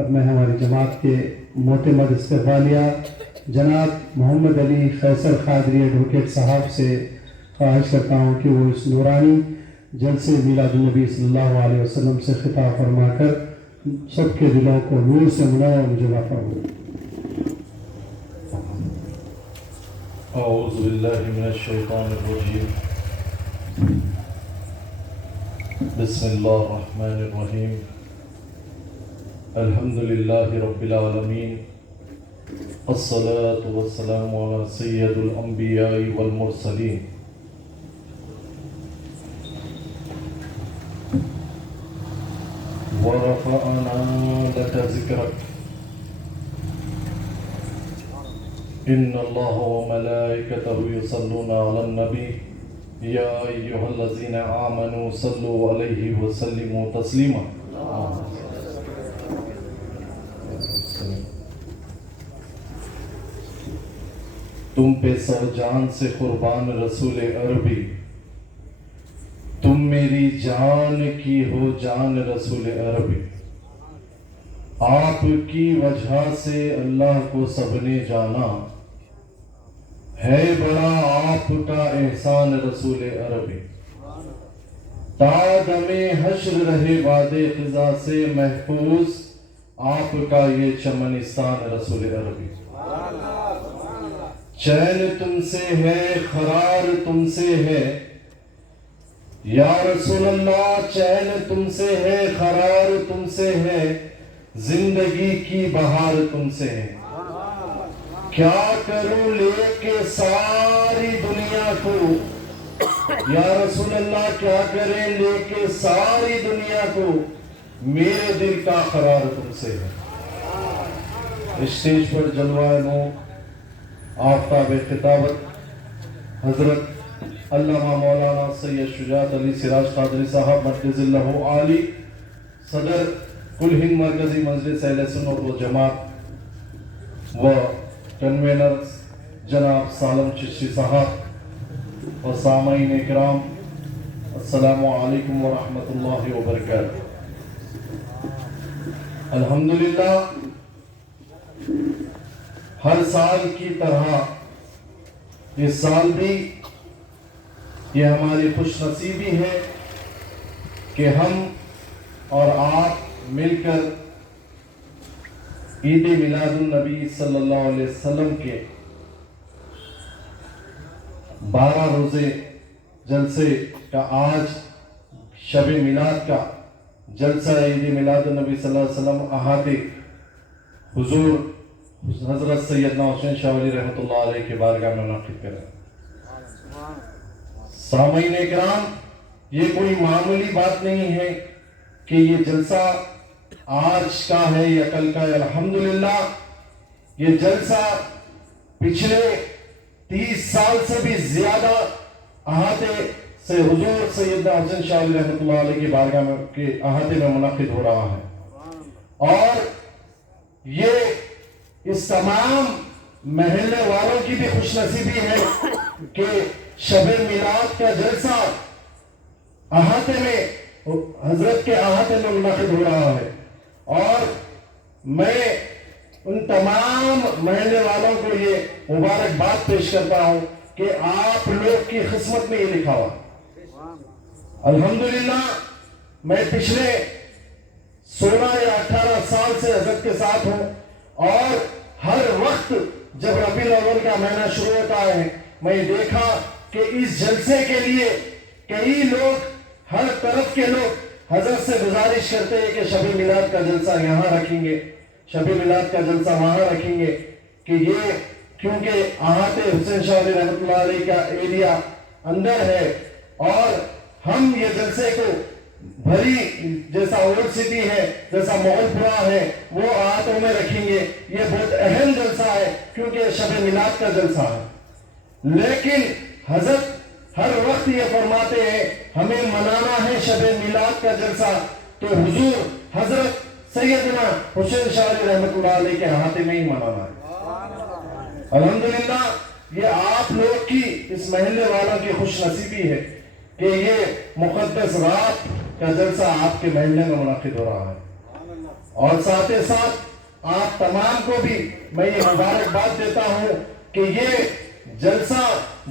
اب میں ہماری جماعت کے معتمد استقبالیہ جناب محمد علی فیصل قادری ایڈوکیٹ صاحب سے خواہش کرتا ہوں کہ وہ اس نورانی جلسے میلاد النبی صلی اللہ علیہ وسلم سے خطاب فرما کر سب کے دلوں کو نور سے منور مجھے فرمائیں۔ اعوذ باللہ من الشیطان الرجیم، بسم اللہ الرحمن الرحیم، الحمد للہ رب العالمین، الصلاة والسلام علی سید الانبیاء والمرسلین۔ ورفعنا لك ذکرک ان اللہ وملائکتہ یصلون علی النبی یا ایہا الذین آمنوا صلوا علیہ وسلموا تسلیما۔ تم پہ سر جان سے قربان رسول عربی، تم میری جان کی ہو جان رسول عربی، آپ کی وجہ سے اللہ کو سب نے جانا، ہے بڑا آپ کا احسان رسول عربی، تا دم حشر رہے واد خزاں سے محفوظ آپ کا یہ چمنستان رسول عربی۔ چین تم سے ہے قرار تم سے ہے یا رسول اللہ، چین تم سے ہے قرار تم سے ہے، زندگی کی بہار تم سے ہے۔ کیا کروں لے کے ساری دنیا کو یا رسول اللہ، کیا کریں لے کے ساری دنیا کو، میرے دل کا قرار تم سے ہے۔ اسٹیج پر جلوہ نور آفتاب خطابت حضرت علامہ مولانا سید شجاعت علی سراج قادری صاحب مجدد اللہ عالی، صدر کل ہند مرکزی مجلس اہل سنت و جماعت و کنوینر جناب سالم چشتی صاحب و سامعین اکرام، السلام علیکم ورحمۃ اللہ وبرکاتہ۔ الحمدللہ ہر سال کی طرح اس سال بھی یہ ہماری خوش نصیبی ہے کہ ہم اور آپ مل کر عید میلاد النبی صلی اللہ علیہ وسلم کے 12 روزے جلسے کا آج شب میلاد کا جلسہ عید میلاد النبی صلی اللہ علیہ وسلم احاطے حضور حضرت سیدنا حسین شاہ ولی رحمۃ اللہ علیہ کے بارگاہ میں منعقد کریں۔ سامعین اکرام، یہ کوئی معمولی بات نہیں ہے کہ یہ جلسہ آج کا ہے یا کل کا ہے۔ الحمدللہ یہ جلسہ پچھلے 30 سال سے بھی زیادہ احاطے سے حضور سیدنا حسین شاہ ولی رحمۃ اللہ علیہ کی بارگاہ میں کے احاطے میں منعقد ہو رہا ہے، اور یہ اس تمام محلے والوں کی بھی خوش نصیبی ہے کہ شب میلاد کا جلسہ احاطے میں حضرت کے احاطے میں منعقد ہو رہا ہے، اور میں ان تمام محلے والوں کو یہ مبارکباد پیش کرتا ہوں کہ آپ لوگ کی قسمت میں یہ لکھا ہوا۔ الحمدللہ میں پچھلے 16 یا 18 سال سے حضرت کے ساتھ ہوں، اور ہر وقت جب ربیع الاول کا مہینہ شروع ہوتا ہے میں دیکھا کہ اس جلسے کے لیے کئی لوگ، ہر طرف کے لوگ حضرت سے گزارش کرتے ہیں کہ شب میلاد کا جلسہ یہاں رکھیں گے، شب میلاد کا جلسہ وہاں رکھیں گے، کہ یہ کیونکہ احاطے حسین شاہ ولی رحمۃ اللہ علیہ کا ایریا اندر ہے، اور ہم یہ جلسے کو بھری جیسا اولڈ سٹی ہے، جیسا مغل پورا ہے، وہ احاطوں میں رکھیں گے۔ یہ بہت اہم جلسہ ہے کیونکہ شب میلاد کا جلسہ ہے، لیکن حضرت ہر وقت یہ فرماتے ہیں ہمیں منانا ہے شب میلاد کا جلسہ تو حضور حضرت سیدنا حسین شاہ ولی رحمۃ اللہ علیہ کے احاطے میں ہی منانا ہے۔ الحمدللہ یہ آپ لوگ کی، اس محلے والوں کی خوش نصیبی ہے کہ یہ مقدس رات کا جلسہ آپ کے محلے میں منعقد ہو رہا ہے۔ اور ساتھ ہی ساتھ آپ تمام کو بھی میں یہ مبارکباد دیتا ہوں کہ یہ جلسہ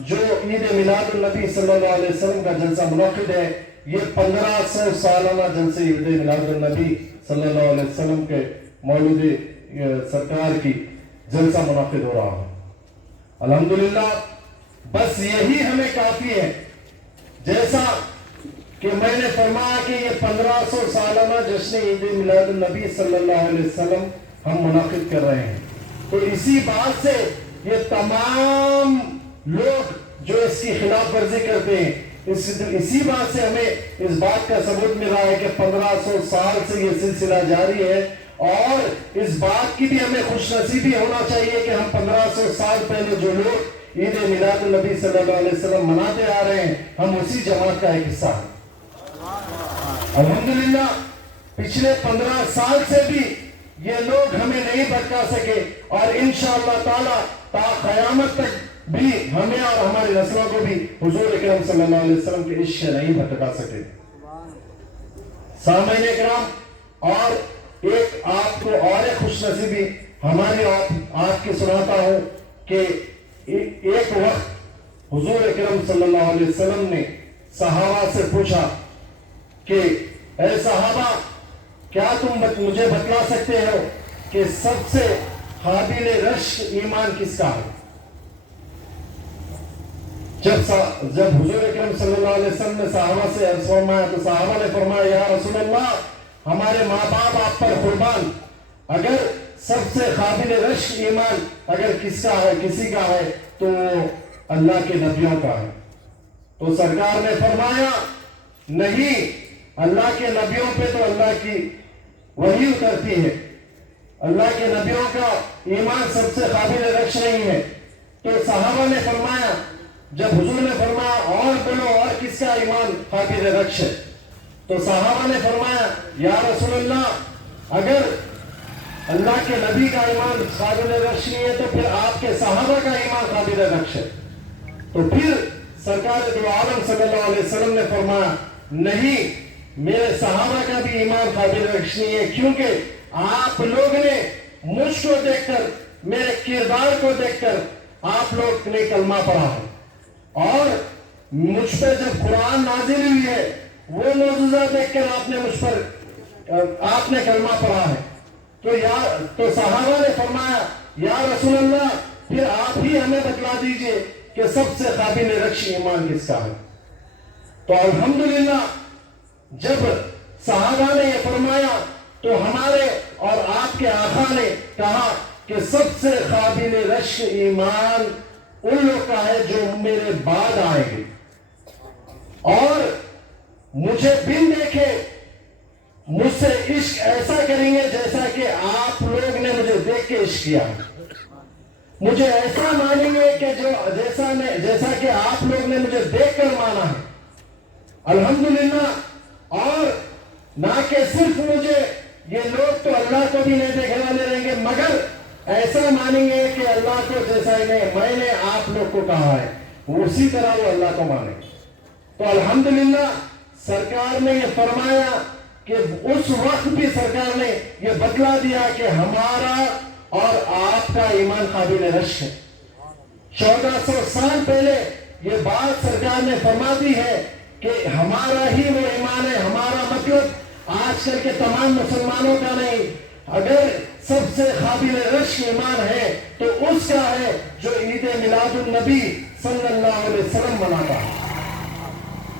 جو عید میلاد النبی صلی اللہ علیہ وسلم کا جلسہ منعقد ہے، یہ 1500 سالانہ جلسے عید میلاد النبی صلی اللہ علیہ وسلم کے مولود سرکار کی جلسہ منعقد ہو رہا ہے۔ الحمدللہ بس یہی ہمیں کافی ہے، جیسا کہ میں نے فرمایا کہ یہ 1500 سالانہ جشن عید میلاد النبی صلی اللہ علیہ وسلم ہم منعقد کر رہے ہیں، تو اسی بات سے یہ تمام لوگ جو اس کی خلاف ورزی کرتے ہیں، اسی بات سے ہمیں اس بات کا ثبوت ملا ہے کہ 1500 سال سے یہ سلسلہ جاری ہے، اور اس بات کی بھی ہمیں خوش نصیبی ہونا چاہیے کہ ہم 1500 سال پہلے جو لوگ عید میلاد النبی صلی اللہ علیہ وسلم مناتے آ رہے ہیں، ہم اسی جماعت کا ایک حصہ ہیں۔ الحمدللہ پچھلے 15 سال سے بھی یہ لوگ ہمیں نہیں بھٹکا سکے، اور انشاءاللہ تعالی تا قیامت تک بھی ہمیں اور ہماری نسلوں کو بھی حضور اکرم صلی اللہ علیہ وسلم کے عشق سے نہیں بھٹکا سکے۔ سامعین اکرام، اور ایک آپ کو اور ایک خوش نصیبی ہماری آپ کی سناتا ہوں کہ ایک وقت حضور اکرم صلی اللہ علیہ وسلم نے صحابہ سے پوچھا کہ اے صحابہ، کیا تم مجھے بتلا سکتے ہو کہ سب سے قابل رشک ایمان کس کا ہے؟ جب حضور اکرم صلی اللہ علیہ وسلم نے صحابہ سے عرض فرمایا تو صحابہ نے فرمایا، یا رسول اللہ، ہمارے ماں باپ آپ پر قربان، اگر سب سے قابل رشک ایمان اگر کسی کا ہے تو اللہ کے نبیوں کا ہے۔ تو سرکار نے فرمایا، نہیں، اللہ کے نبیوں پہ تو اللہ کی وحی اترتی ہے، اللہ کے نبیوں کا ایمان سب سے قابل رشک نہیں ہے۔ تو صحابہ نے فرمایا، جب حضور نے فرمایا اور بولو، اور کس کا ایمان قابل رشک ہے؟ تو صحابہ نے فرمایا، یا رسول اللہ، اگر اللہ کے نبی کا ایمان قابل رشک نہیں ہے تو پھر آپ کے صحابہ کا ایمان قابل رشک ہے۔ تو پھر سرکار دو عالم صلی اللہ علیہ وسلم نے فرمایا، نہیں، میرے صحابہ کا بھی ایمان قابل رشک نہیں ہے، کیونکہ آپ لوگ نے مجھ کو دیکھ کر، میرے کردار کو دیکھ کر آپ لوگ نے کلمہ پڑھا ہے، اور مجھ پہ جب قرآن نازل ہوئی ہے وہ معجزہ دیکھ کر آپ نے کلمہ پڑھا ہے۔ تو صحابہ نے فرمایا، یا رسول اللہ، پھر آپ ہی ہمیں بتلا دیجئے کہ سب سے قابل رشک ایمان کس کا ہے۔ تو الحمدللہ جب صحابہ نے یہ فرمایا تو ہمارے اور آپ کے آقا نے کہا کہ سب سے قابل رشک ایمان ان لوگ کا ہے جو میرے بعد آئیں گے، اور مجھے بن دیکھے مجھ سے عشق ایسا کریں گے جیسا کہ آپ لوگ نے مجھے دیکھ کے عشق کیا، مجھے ایسا مانیں گے کہ جیسا کہ آپ لوگ نے مجھے دیکھ کر مانا ہے۔ الحمدللہ، اور نہ کہ صرف مجھے، یہ لوگ تو اللہ کو بھی نہیں دیکھنے والے رہیں گے، مگر ایسا مانیں گے کہ اللہ کو جیسا میں نے آپ لوگ کو کہا ہے اسی طرح وہ اللہ کو مانیں۔ تو الحمدللہ سرکار نے یہ فرمایا کہ اس وقت بھی سرکار نے یہ بتلا دیا کہ ہمارا اور آپ کا ایمان قابل رشک ہے۔ 1400 سال پہلے یہ بات سرکار نے فرما دی ہے کہ ہمارا ہی وہ ایمان ہے، ہمارا مطلب آج کل کے تمام مسلمانوں کا نہیں، اگر سب سے قابل رشک ایمان ہے تو اس کا ہے جو عید میلاد النبی صلی اللہ علیہ وسلم مناتا ہے۔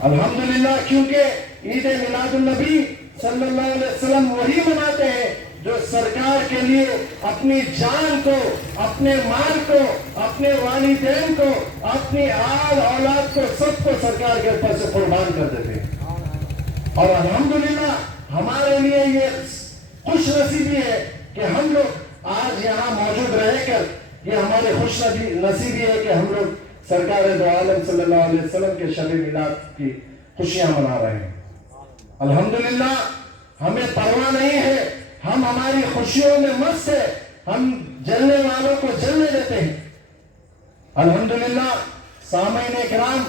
الحمدللہ، کیونکہ عید میلاد النبی صلی اللہ علیہ وسلم وہی مناتے ہیں جو سرکار کے لیے اپنی جان کو، اپنے مال کو، اپنے والدین کو، اپنی آل اولاد کو، سب کو سرکار کے اوپر سے قربان کر دیتے ہیں۔ اور الحمدللہ ہمارے لیے یہ خوش نصیبی ہے کہ ہم لوگ آج یہاں موجود رہ کر، یہ ہمارے خوش نصیبی ہے کہ ہم لوگ سرکار دو عالم صلی اللہ علیہ وسلم کے شب میلاد کی خوشیاں منا رہے ہیں۔ الحمدللہ ہمیں پرواہ نہیں ہے، ہم ہماری خوشیوں میں مست ہیں، ہم جلنے والوں کو جلنے دیتے ہیں۔ الحمدللہ سامعین کرام،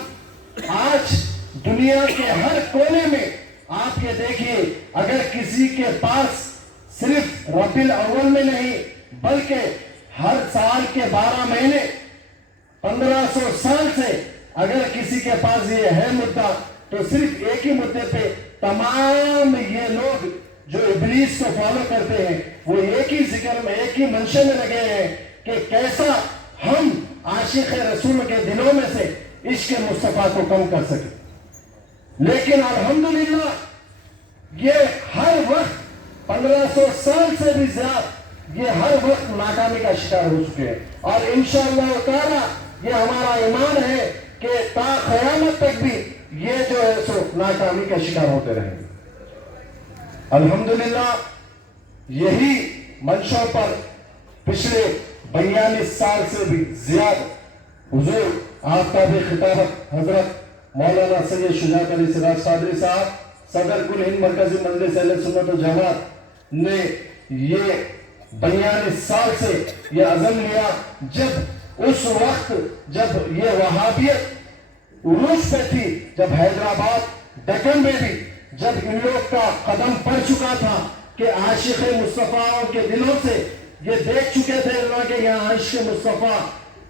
آج دنیا کے ہر کونے میں آپ یہ دیکھیے، اگر کسی کے پاس صرف ربیع الاول میں نہیں بلکہ ہر سال کے 12 مہینے 1500 سال سے اگر کسی کے پاس یہ ہے مدعا تو صرف ایک ہی مدعے پہ تمام یہ لوگ جو ابلیس کو فالو کرتے ہیں وہ ایک ہی ذکر میں ایک ہی منشے میں لگے ہیں کہ کیسا ہم عاشق رسول کے دلوں میں سے عشق مصطفیٰ کو کم کر سکیں. لیکن الحمدللہ یہ ہر وقت 1500 سال سے بھی زیادہ یہ ہر وقت ناکامی کا شکار ہو چکے ہیں اور انشاءاللہ تعالی یہ ہمارا ایمان ہے کہ تا قیامت تک بھی یہ جو ہے سو ناکامی کا شکار ہوتے رہیں گے. الحمدللہ یہی منشوں پر پچھلے 42 سال سے بھی زیادہ حضور آفتاب خطابت حضرت مولانا سید شجاعت علی سراج قادری صاحب صدر کل ہند مرکزی مجلس اہل سنت و جماعت نے یہ 42 سال سے یہ عزم لیا. جب اس وقت جب یہ وہابیت عروج پہ تھی, جب حیدرآباد دکن میں بھی جب ان لوگ کا قدم پڑ چکا تھا کہ عاشق مصطفیٰ کے دلوں سے یہ دیکھ چکے تھے اللہ کے یہاں عاشق مصطفیٰ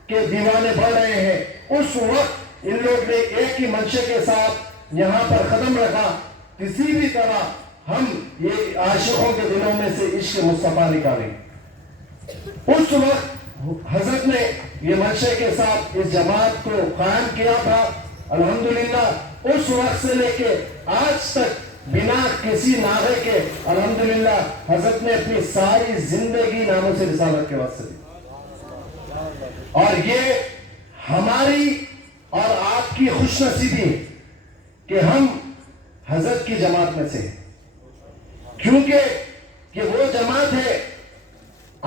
کے دیوانے بڑھ رہے ہیں, اس وقت ان لوگ نے ایک ہی منشے کے ساتھ یہاں پر قدم رکھا کسی بھی طرح ہم یہ عاشقوں کے دلوں میں سے عشق مصطفیٰ نکالیں. اس وقت حضرت نے یہ منشے کے ساتھ اس جماعت کو قائم کیا تھا. الحمدللہ اس وقت سے لے کے آج تک بنا کسی نعرے کے الحمدللہ حضرت نے اپنی ساری زندگی ناموں سے رسالت کے واسطے دی. اور یہ ہماری اور آپ کی خوش نصیبی ہے کہ ہم حضرت کی جماعت میں سے ہیں, کیونکہ یہ وہ جماعت ہے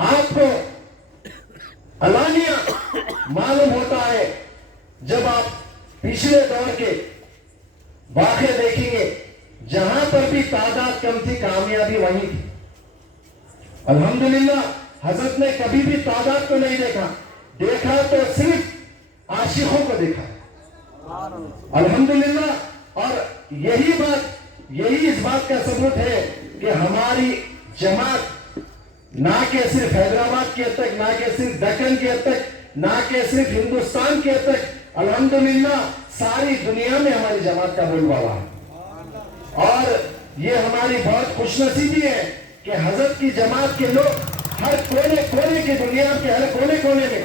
آپ کو علانیہ معلوم ہوتا ہے. جب آپ پچھلے دور کے واقعے دیکھیں گے جہاں پر بھی تعداد کم تھی کامیابی وہیں تھی. الحمدللہ حضرت نے کبھی بھی تعداد کو نہیں دیکھا تو صرف عاشقوں کو دیکھا. الحمدللہ اور یہی اس بات کا ثبوت ہے کہ ہماری جماعت نہ کہ صرف حیدرآباد کے حد تک, نہ کہ صرف دکن کے حد تک, نہ کہ صرف ہندوستان کے حد تک, الحمدللہ ساری دنیا میں ہماری جماعت کا بول بالا ہے. اور یہ ہماری بہت خوش نصیبی ہے کہ حضرت کی جماعت کے لوگ ہر کونے کی دنیا کے ہر کونے میں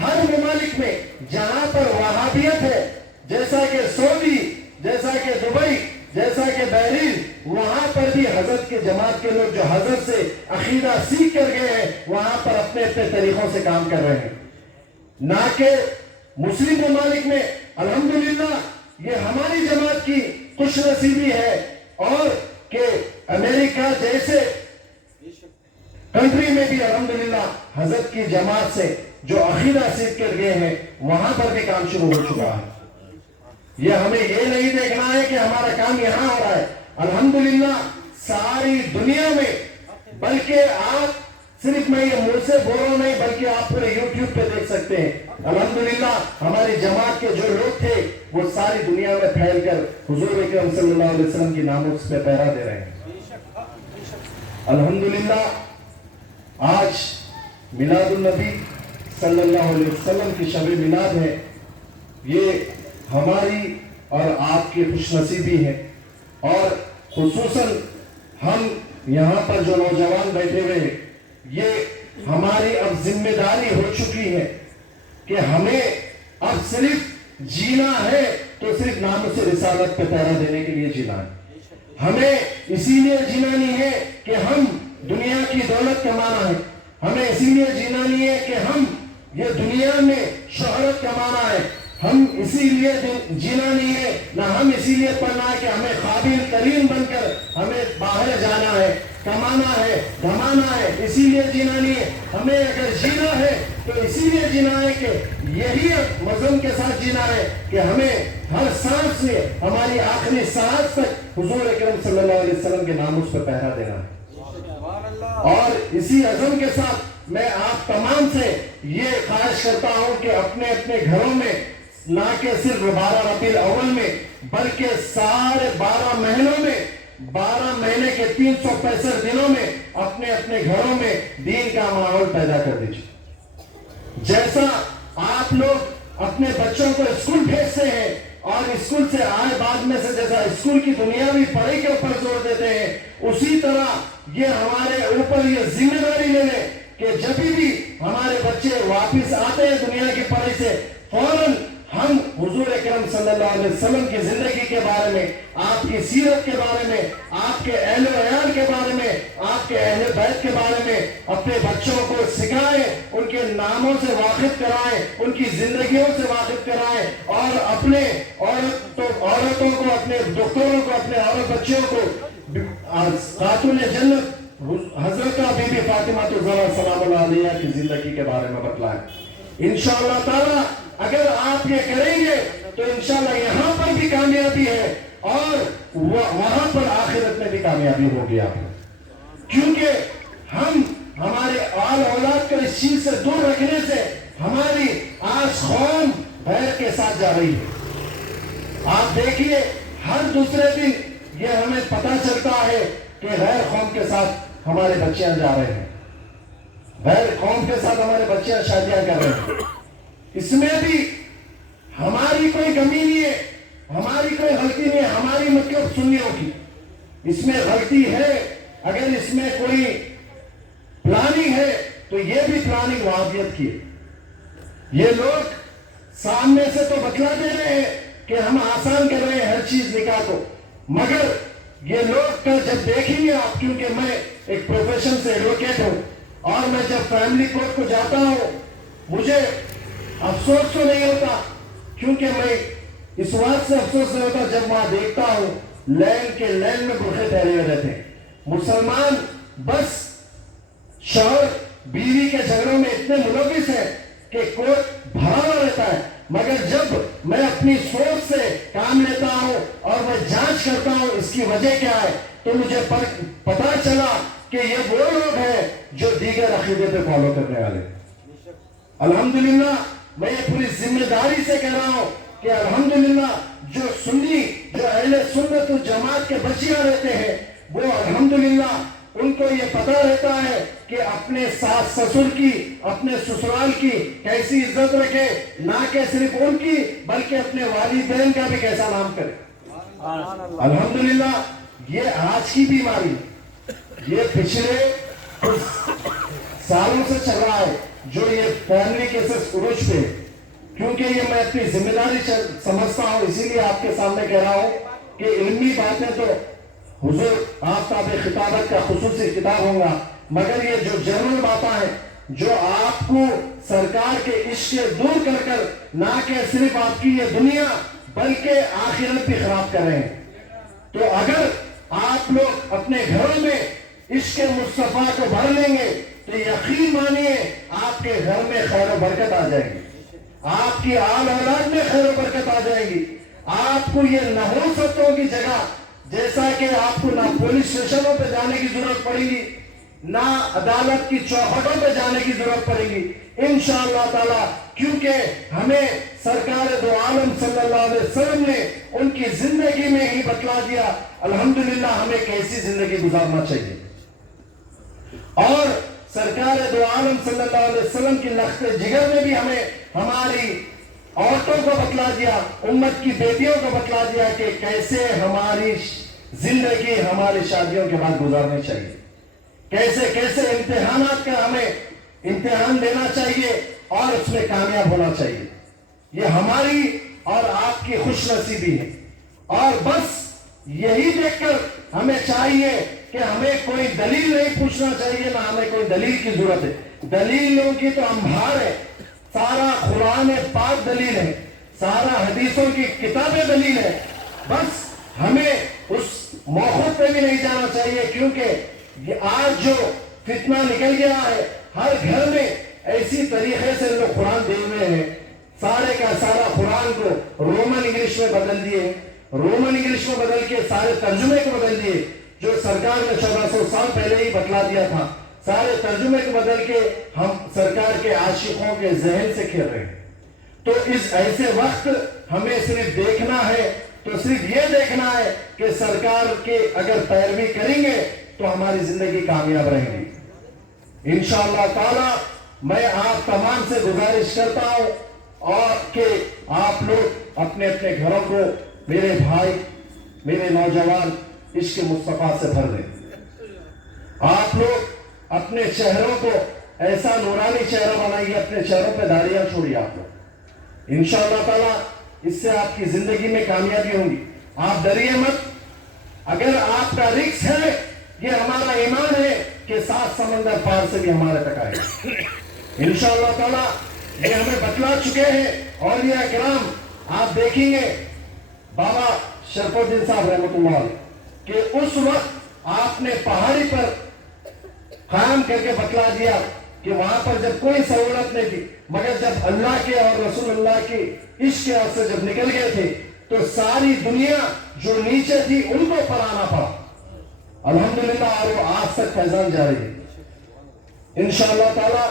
ہر ممالک میں جہاں پر وہابیت ہے, جیسا کہ سعودی, جیسا کہ دبئی, جیسا کہ بحرین, وہاں پر بھی حضرت کے جماعت کے لوگ جو حضرت سے عقیدہ سیکھ کر گئے ہیں وہاں پر اپنے طریقوں سے کام کر رہے ہیں. نہ کہ مسلم ممالک میں الحمدللہ یہ ہماری جماعت کی خوش نصیبی ہے اور کہ امریکہ جیسے کنٹری میں بھی الحمدللہ حضرت کی جماعت سے جو عقیدہ سیکھ کر گئے ہیں وہاں پر بھی کام شروع ہو چکا ہے. یہ ہمیں یہ نہیں دیکھنا ہے کہ ہمارا کام یہاں ہو رہا ہے, الحمدللہ ساری دنیا میں, بلکہ آپ صرف میں یہ منہ سے بول رہا نہیں بلکہ آپ پورے یوٹیوب پہ دیکھ سکتے ہیں. الحمدللہ ہماری جماعت کے جو لوگ تھے وہ ساری دنیا میں پھیل کر حضور اکرم صلی اللہ علیہ وسلم کی ناموس پہ پہرا دے رہے ہیں. الحمدللہ آج میلاد النبی صلی اللہ علیہ وسلم کی شب میلاد ہے. یہ ہماری اور آپ کی خوش نصیبی ہے اور خصوصاً ہم یہاں پر جو نوجوان بیٹھے ہوئے ہیں یہ ہماری اب ذمہ داری ہو چکی ہے کہ ہمیں اب صرف جینا ہے تو صرف نام سے رسالت پہ پہرا دینے کے لیے جینا ہے. ہمیں اسی لیے جینا نہیں ہے کہ ہم دنیا کی دولت کمانا ہے, ہمیں اسی لیے جینا نہیں ہے کہ ہم یہ دنیا میں شہرت کمانا ہے, ہم اسی لیے جینا نہیں ہے, نہ ہم اسی لیے پڑھنا ہے کہ ہمیں قابل ترین بن کر ہمیں باہر جانا ہے, کمانا ہے, دھمانا ہے, اسی لیے جینا نہیں ہے. ہمیں اگر جینا ہے تو اسی لیے جینا ہے کہ یہی مضمون کے ساتھ جینا ہے کہ ہمیں ہر سانس میں ہماری آخری سانس تک حضور اکرم صلی اللہ علیہ وسلم کے ناموس پہ پہرا دینا ہے. اور اسی عزم کے ساتھ میں آپ تمام سے یہ خواہش کرتا ہوں کہ اپنے اپنے گھروں میں نہ کہ صرف 12 ربیع الاول میں بلکہ سارے 12 مہینوں میں 12 مہینے کے 365 دنوں میں اپنے اپنے گھروں میں دین کا ماحول پیدا کر دیجیے. جیسا آپ لوگ اپنے بچوں کو اسکول بھیجتے ہیں اور اسکول سے آئے بعد میں سے جیسا اسکول کی دنیاوی پڑھائی کے اوپر زور دیتے ہیں، اسی طرح یہ ہمارے اوپر یہ ذمہ داری لے لیں کہ جب بھی ہمارے بچے واپس آتے ہیں دنیا کی پڑھائی سے، فوراً ہم حضور اکرم صلی اللہ علیہ وسلم کی زندگی کے بارے میں، آپ کی سیرت کے بارے میں، آپ کے اہل و عیال کے بارے میں، آپ کے اہل بیت کے بارے میں اپنے بچوں کو سکھائیں، ان کے ناموں سے واقف کرائیں، ان کی زندگیوں سے واقف کرائیں، اور اپنے عورتوں کو، اپنے دختروں کو، اپنے عورت بچوں کو خاتون جنت حضرت بی بی فاطمہ الزہرا سلام اللہ علیہا کی زندگی کے بارے میں بتلائیں. انشاءاللہ تعالی اگر آپ یہ کریں گے تو انشاءاللہ یہاں پر بھی کامیابی ہے اور وہاں پر آخرت میں بھی کامیابی ہوگی آپ کو. کیونکہ ہم ہمارے آل اولاد کو اس چیز سے دور رکھنے سے ہماری آج قوم غیر کے ساتھ جا رہی ہے. آپ دیکھیے ہر دوسرے دن یہ ہمیں پتہ چلتا ہے کہ غیر قوم کے ساتھ ہمارے بچیاں جا رہے ہیں، غیر قوم کے ساتھ ہمارے بچیاں شادیاں کر رہے ہیں. اس میں بھی ہماری کوئی کمی نہیں ہے، ہماری کوئی غلطی نہیں ہے، ہماری مطلب سنیوں کی اس میں غلطی ہے. اگر اس میں کوئی پلاننگ ہے تو یہ بھی پلاننگ وہابیت کی ہے. یہ لوگ سامنے سے تو بتلا دے رہے ہیں کہ ہم آسان کر رہے ہیں ہر چیز نکاح کو، مگر یہ لوگ کا جب دیکھیں گے آپ، کیونکہ میں ایک پروفیشن سے ایڈوکیٹ ہوں اور میں جب فیملی کورٹ کو جاتا ہوں مجھے افسوس تو نہیں ہوتا، کیونکہ میں اس بات سے افسوس نہیں ہوتا جب وہاں دیکھتا ہوں لین میں برقعے پہنے ہوئے رہتے ہیں. مسلمان بس شوہر بیوی کے جھگڑوں میں اتنے ملوث ہیں کہ کورٹ بھرا ہوا رہتا ہے، مگر جب میں اپنی سوچ سے کام لیتا ہوں اور میں جانچ کرتا ہوں اس کی وجہ کیا ہے تو مجھے پتا چلا کہ یہ وہ لوگ ہیں جو دیگر عقیدے پہ فالو کرنے والے. الحمدللہ میں یہ پوری ذمہ داری سے کہہ رہا ہوں کہ الحمدللہ جو سنی، جو اہل سنت والجماعت کے بچیاں رہتے ہیں وہ الحمدللہ ان کو یہ پتا رہتا ہے کہ اپنے ساس سسر کی، اپنے سسرال کی کیسی عزت رکھے، نہ کہ صرف ان کی بلکہ اپنے والدین کا بھی کیسا نام کرے. الحمدللہ یہ آج کی بیماری، یہ پچھلے سالوں سے چل رہا ہے جو یہ فیملی کیسز عروج پہ، کیونکہ یہ میں اپنی ذمہ داری سمجھتا ہوں، اسی لیے آپ کے سامنے کہہ رہا ہوں کہ علمی باتیں تو حضور آفتاب خطابت کا خصوصی کتاب ہوگا، مگر یہ جو جنرل باتیں ہیں جو آپ کو سرکار کے عشق سے دور کر کر نہ کہ صرف آپ کی یہ دنیا بلکہ آخرت بھی خراب کر رہے ہیں، تو اگر آپ لوگ اپنے گھروں میں عشق مصطفیٰ کو بھر لیں گے تو یقین مانیے آپ کے گھر میں خیر و برکت آ جائے گی، آپ کی آل اولاد میں خیر و برکت آ جائے گی. آپ کو یہ نحوستوں کی جگہ، جیسا کہ آپ کو نہ پولیس اسٹیشنوں پہ جانے کی ضرورت پڑے گی، نہ عدالت کی چوکھٹوں پہ جانے کی ضرورت پڑے گی انشاءاللہ تعالی، کیونکہ ہمیں سرکار دو عالم صلی اللہ علیہ وسلم نے ان کی زندگی میں ہی بتلا دیا الحمدللہ ہمیں کیسی زندگی گزارنا چاہیے. اور سرکار دو عالم صلی اللہ علیہ وسلم کی لخت جگر میں بھی ہمیں ہماری عورتوں کو بتلا دیا، امت کی بیٹیوں کو بتلا دیا کہ کیسے ہماری زندگی ہماری شادیوں کے بعد گزارنی چاہیے، کیسے کیسے امتحانات کا ہمیں امتحان لینا چاہیے اور اس میں کامیاب ہونا چاہیے. یہ ہماری اور آپ کی خوش نصیبی ہے، اور بس یہی دیکھ کر ہمیں چاہیے کہ ہمیں کوئی دلیل نہیں پوچھنا چاہیے، نہ ہمیں کوئی دلیل کی ضرورت ہے. دلیلوں کی تو انبار ہے، سارا قرآن پاک دلیل ہے، سارا حدیثوں کی کتابیں دلیل ہے. بس ہمیں اس موقع پہ بھی نہیں جانا چاہیے، کیونکہ یہ آج جو فتنہ نکل گیا ہے ہر گھر میں ایسی طریقے سے لوگ قرآن دے ہوئے ہیں، سارے کا سارا قرآن کو رومن انگلش میں بدل دیے، رومن انگلش میں بدل کے سارے ترجمے کو بدل دیے جو سرکار نے 1400 سال پہلے ہی بتلا دیا تھا، سارے ترجمے کو بدل کے ہم سرکار کے عاشقوں کے ذہن سے کھیل رہے ہیں. تو اس ایسے وقت ہمیں صرف دیکھنا ہے، تو صرف یہ دیکھنا ہے کہ سرکار کے اگر پیروی کریں گے تو ہماری زندگی کامیاب رہے گی انشاءاللہ تعالی. میں آپ تمام سے گزارش کرتا ہوں اور کہ آپ لوگ اپنے اپنے گھروں کو میرے بھائی میرے نوجوان عشق مصطفیٰ سے بھر دیں. آپ لوگ اپنے چہروں کو ایسا نورانی چہرہ بنائیے, اپنے چہروں پہ داڑیاں چھوڑیے آپ لوگ انشاءاللہ تعالی. اس سے آپ کی زندگی میں کامیابی ہوں گی. آپ ڈریے مت. اگر آپ کا رزق ہے, یہ ہمارا ایمان ہے کہ 7 سمندر پار سے بھی ہمارے تک آئے گا انشاءاللہ تعالی. یہ ہمیں بتلا چکے ہیں اولیاء کرام. آپ دیکھیں گے بابا شرف الدین صاحب رحمۃ اللہ علیہ کہ اس وقت آپ نے پہاڑی پر قائم کر کے بتلا دیا کہ وہاں پر جب کوئی سہولت نہیں تھی, مگر جب اللہ کے اور رسول اللہ کے عشق کے سے جب نکل گئے تھے تو ساری دنیا جو نیچے تھی ان کو پر آنا پڑا الحمدللہ, اور وہ آج تک فیضان جاری ہے انشاءاللہ تعالی.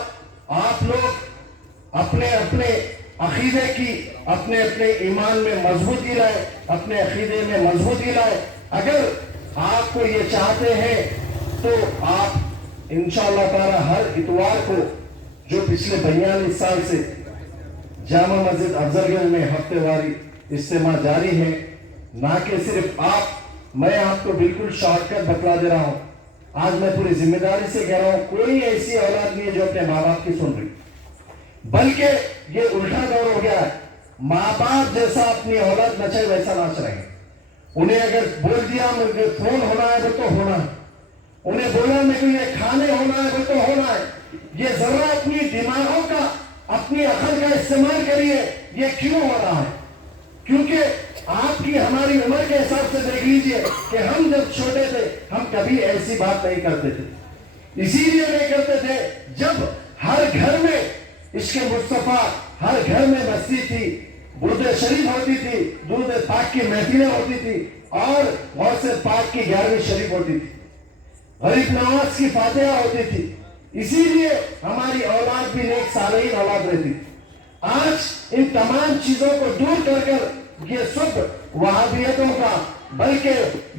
آپ لوگ اپنے اپنے عقیدے کی اپنے اپنے ایمان میں مضبوطی لائے, اپنے عقیدے میں مضبوطی لائے. اگر آپ کو یہ چاہتے ہیں تو آپ انشاءاللہ تعالی ہر اتوار کو جو پچھلے 42 سال سے جامع مسجد افضل گنج میں ہفتے واری اجتماع جاری ہے, نہ کہ صرف آپ, میں آپ کو بالکل شارٹ کٹ بتلا دے رہا ہوں. آج میں پوری ذمہ داری سے کہہ رہا ہوں, کوئی ایسی اولاد نہیں ہے جو اپنے ماں باپ کی سن رہی, بلکہ یہ الٹا دور ہو گیا ہے. ماں باپ جیسا اپنی اولاد نچے ویسا ناچ رہے ہیں. انہیں اگر بول دیا مجھے فون ہونا ہے وہ تو ہونا ہے, انہیں بولا میرے کو یہ کھانے ہونا ہے وہ تو ہونا ہے. یہ ذرا اپنی دماغوں کا اپنی عقل کا استعمال کریے. یہ کیوں ہو رہا ہے؟ کیونکہ آپ کی ہماری عمر کے حساب سے دیکھ لیجئے کہ ہم جب چھوٹے تھے ہم کبھی ایسی بات نہیں کرتے تھے. اسی لیے نہیں کرتے تھے جب ہر گھر میں عشق مصطفیٰ, ہر گھر میں مسجد تھی, درود شریف ہوتی تھی, درود پاک کی محفلیں ہوتی تھی, اور غوث پاک کی 11ویں شریف ہوتی تھی, غریب نواز کی فاتحہ ہوتی تھی. اسی لیے ہماری اولاد بھی نیک صالحین اولاد رہتی تھی. آج ان تمام چیزوں کو دور کر یہ سب وہابیتوں کا بلکہ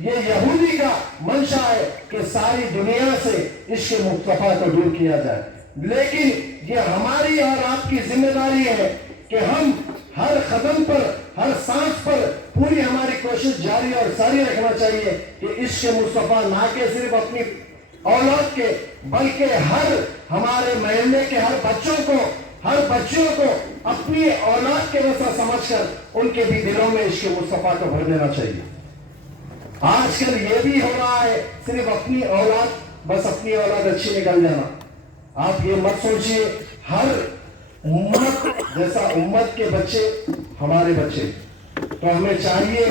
یہ یہودی کا منشا ہے کہ ساری دنیا سے عشق مصطفیٰ کو دور کیا جائے. لیکن یہ ہماری اور آپ کی ذمہ داری ہے کہ ہم ہر قدم پر ہر سانس پر پوری ہماری کوشش جاری اور ساری رکھنا چاہیے کہ عشق مصطفیٰ نہ کہ صرف اپنی اولاد کے بلکہ ہر ہمارے محلے کے ہر بچوں کو اپنی اولاد کے جیسا سمجھ کر ان کے بھی دلوں میں عشق مصطفیٰ کو بھر دینا چاہیے. آج کل یہ بھی ہو رہا ہے صرف اپنی اولاد, بس اپنی اولاد اچھی نکل جانا. آپ یہ مت سوچئے ہر امت جیسا امت کے بچے ہمارے بچے. تو ہمیں چاہیے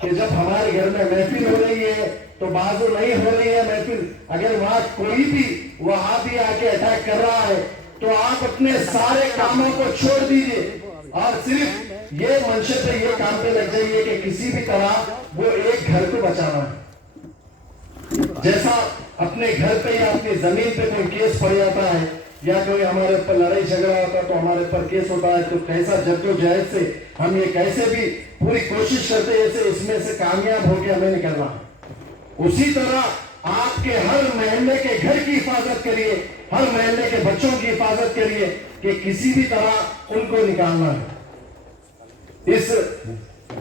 کہ جب ہمارے گھر میں محفل ہو رہی ہے تو بازو نہیں ہو رہی ہے محفل, اگر وہاں کوئی بھی وہاں بھی آ کے اٹیک کر رہا ہے تو آپ اپنے سارے کاموں کو چھوڑ دیجئے اور صرف یہ منشے پہ یہ کام پہ لگ جائیے کہ کسی بھی طرح وہ ایک گھر کو بچانا ہے. جیسا اپنے گھر پہ یا اپنی زمین پہ کوئی کیس پڑ جاتا ہے یا کوئی ہمارے اوپر لڑائی جھگڑا ہوتا ہے تو ہمارے اوپر کیس ہوتا ہے, تو کیسا جدوجہد سے ہم یہ کیسے بھی پوری کوشش کرتے ہیں اسے اس میں سے کامیاب ہو کے ہمیں نکلنا ہے. اسی طرح آپ کے ہر محلے کے گھر کی حفاظت کریے, ہر محلے کے بچوں کی حفاظت کریے کہ کسی بھی طرح ان کو نکالنا ہے. اس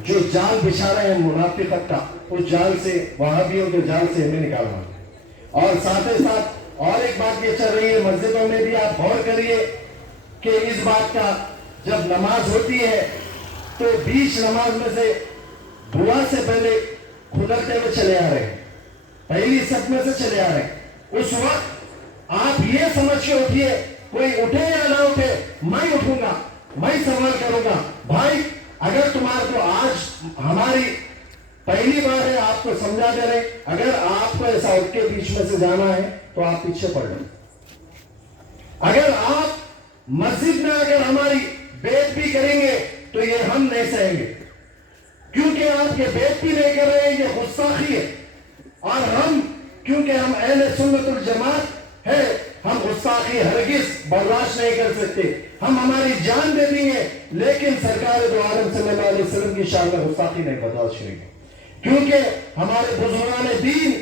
جو جال بچھا رہے ہیں منافقت کا, اس جال سے وہابیوں کے جال سے ہمیں نکالنا ہے. اور ساتھ ہی ساتھ اور ایک بات یہ چل رہی ہے مسجدوں میں بھی, آپ غور کریے کہ اس بات کا جب نماز ہوتی ہے تو بیچ نماز میں سے دعا سے پہلے کھدکتے ہوئے چلے آ رہے ہیں, پہلی صف میں سے چلے آ رہے ہیں. اس وقت آپ یہ سمجھ کے اٹھیے, کوئی اٹھے یا نہ اٹھے میں اٹھوں گا, میں سوال کروں گا. بھائی اگر تمہارے کو آج ہماری پہلی بار ہے آپ کو سمجھا دے رہے, اگر آپ کو ایسا اٹھ کے بیچ میں سے جانا ہے تو آپ پیچھے پڑ جائیں. اگر آپ مسجد میں اگر ہماری بیعت بھی کریں گے تو یہ ہم نہیں سہیں گے, کیونکہ آپ یہ بیعت بھی نہیں کر رہے ہیں, یہ گستاخی ہے. اور ہم کیونکہ ہم اہل سنت الجماعت ہے, ہم گستاخی ہرگز برداشت نہیں کر سکتے. ہم ہماری جان دے دیں گے لیکن سرکار دو عالم صلی اللہ علیہ وسلم کی شان میں گستاخی نہیں برداشت کریں گے, کیونکہ ہمارے بزرگان دین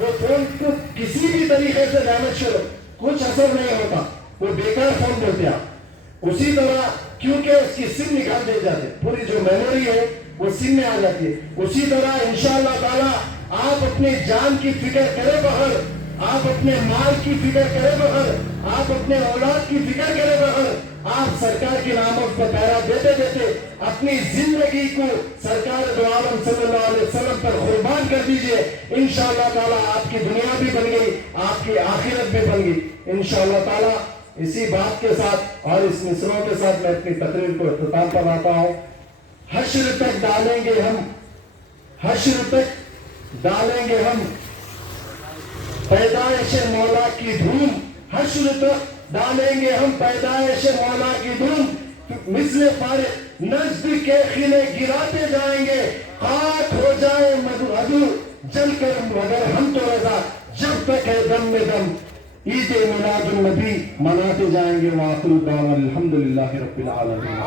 وہ فون کو کسی بھی طریقے سے ڈیمیج کرو کچھ اثر نہیں ہوتا, وہ بیکار فون بولتے آپ. اسی طرح کیونکہ اس کی سم نکال دی جاتی ہے, پوری جو میموری ہے وہ سم میں آ جاتی ہے. اسی طرح انشاءاللہ تعالی آپ اپنی جان کی فکر کرے بغیر, آپ اپنے مال کی فکر کرے بغیر, آپ اپنے اولاد کی فکر کرے بغیر, آپ سرکار کی نامت پر پہرا دیتے دیتے اپنی زندگی کو سرکار دو عالم صلی اللہ علیہ وسلم پر قربان کر دیجئے. انشاءاللہ تعالی آپ کی دنیا بھی بن گئی, آپ کی آخرت بھی بن گئی انشاءاللہ تعالی. اسی بات کے ساتھ اور اس مصروں کے ساتھ میں اپنی تقریر کو اختتام کرواتا ہوں. حشر تک ڈالیں گے ہم, حشر تک ڈالیں گے ہم پیدائش مولا کی دھوم, حشر تک ڈالیں گے ہم پیدائش مولا کی دھوم. مثل فارغ نجد کے خلے گراتے جائیں گے, خاک ہو جائے مدعو جل کر مگر ہم تو رضا, جب تک ہے دم میں دم عید میلاد النبی مناتے جائیں گے. وآخر دعوانا الحمدللہ رب العالمین.